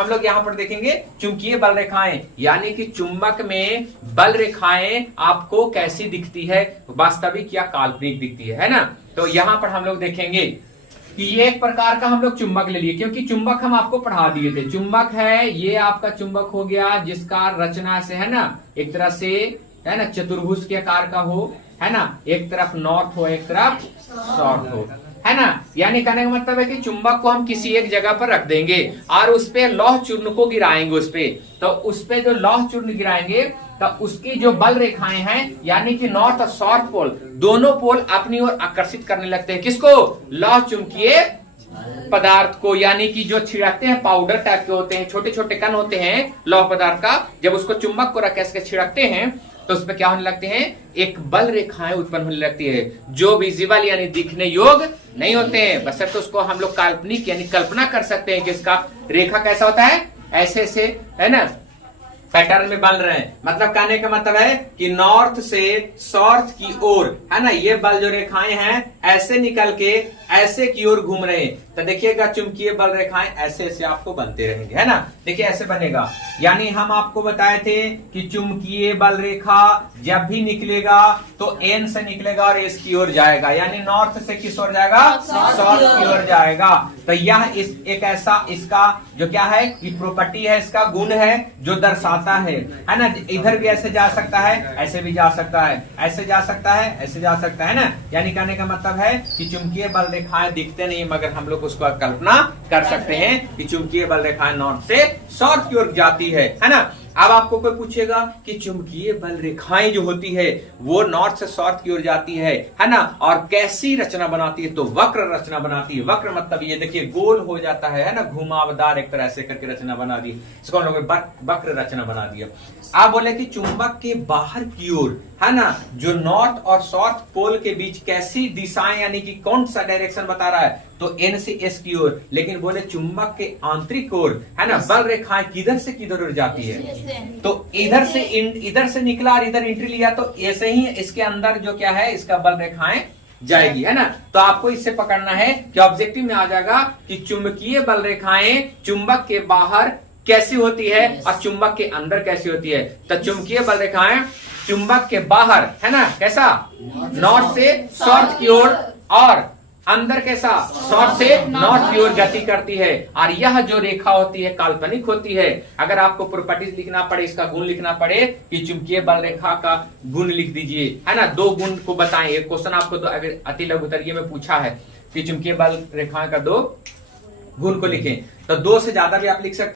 हम लोग यहाँ पर देखेंगे चुंबकीय बल रेखाएं, यानी कि चुंबक में बल रेखाएं आपको कैसी दिखती है, वास्तविक या काल्पनिक दिखती है ना। तो यहाँ पर हम लोग देखेंगे कि ये एक प्रकार का हम लोग चुंबक ले लिए, क्योंकि चुंबक हम आपको पढ़ा दिए थे। चुंबक है, ये आपका चुंबक हो गया जिसका रचना से है ना एक तरह से है ना चतुर्भुज के आकार का हो, है ना, एक तरफ नॉर्थ हो एक तरफ साउथ हो, है ना। यानी कहने का मतलब है कि चुंबक को हम किसी एक जगह पर रख देंगे और उस पे लौह चूर्ण को गिराएंगे उस पे, तो उस पे जो लौह चूर्ण गिराएंगे तो उसकी जो बल रेखाएं हैं, यानी कि नॉर्थ और साउथ पोल, दोनों पोल अपनी ओर आकर्षित करने लगते हैं। किसको? लौह चुंबकीय पदार्थ को, यानी कि जो छिड़कते हैं पाउडर टाइप के होते हैं, छोटे छोटे कण होते हैं लौह पदार्थ का, जब उसको चुंबक को रख के छिड़कते हैं तो उसमें क्या होने लगते हैं, एक बल रेखाएं उत्पन्न होने लगती है, जो विजिबल यानी दिखने योग्य नहीं होते हैं, बस तो उसको हम लोग काल्पनिक यानी कल्पना कर सकते हैं कि इसका रेखा कैसा होता है, ऐसे से है ना पैटर्न में बन रहे हैं। मतलब कहने का मतलब है कि नॉर्थ से साउथ की ओर है ना ये बल जो रेखाएं हैं ऐसे निकल के ऐसे की ओर घूम रहे हैं। तो देखिएगा चुंबकीय बल रेखाएं ऐसे ऐसे आपको बनते रहेंगे, है ना। देखिए ऐसे बनेगा, यानी हम आपको बताए थे कि चुंबकीय बल रेखा जब भी निकलेगा तो एन से निकलेगा और एस की ओर जाएगा, यानी नॉर्थ से किस ओर जाएगा, साउथ की ओर जाएगा। तो यह एक ऐसा इसका जो क्या है कि प्रॉपर्टी है, इसका गुण है जो दर्शाता है ना। इधर भी ऐसे जा सकता है, ऐसे भी जा सकता है, ऐसे जा सकता है, ऐसे जा सकता है ना। यानी कहने का मतलब है कि चुंबकीय बल रेखाएं दिखते नहीं, मगर हम लोग उसको कल्पना कर सकते हैं कि चुंबकीय बल रेखाएं नॉर्थ से साउथ की ओर जाती है ना। अब आपको कोई पूछेगा कि चुंबकीय बल रेखाएं जो होती है वो नॉर्थ से साउथ की ओर जाती है ना, और कैसी रचना बनाती है, तो वक्र रचना बनाती है। वक्र मतलब ये देखिए गोल हो जाता है ना, घुमावदार एक तरह से करके रचना बना दी, इसको हम लोग वक्र रचना बना दिया। आप बोले कि चुंबक के बाहर की ओर है ना जो नॉर्थ और साउथ पोल के बीच कैसी दिशाएं यानी कि कौन सा डायरेक्शन बता रहा है, तो एन से एस की ओर। लेकिन बोले चुंबक के आंतरिक ओर है ना बल रेखाएं किधर से किधर ओर जाती है, तो इधर से निकला और इधर एंट्री लिया, तो ऐसे ही इसके अंदर जो क्या है इसका बल रेखाएं जाएगी, है ना। तो आपको इससे पकड़ना है कि ऑब्जेक्टिव में आ जाएगा कि चुंबकीय बल रेखाएं चुंबक के बाहर कैसी होती है और चुंबक के अंदर कैसी होती है। तो चुंबकीय बल रेखाएं चुंबक के बाहर है ना कैसा, नॉर्थ से साउथ की ओर, और अंदर कैसा, साउथ से नॉर्थ की ओर गति करती है। और यह जो रेखा होती है काल्पनिक होती है। अगर आपको प्रॉपर्टीज लिखना पड़े, इसका गुण लिखना पड़े कि चुंबकीय बल रेखा का गुण लिख दीजिए, है ना। दो गुण को बताएं, एक क्वेश्चन आपको तो अगर अति लघुतरीय में पूछा है कि चुंबकीय बल रेखा का दो गुण को लिखें, तो दो से ज्यादा भी आप लिख सकते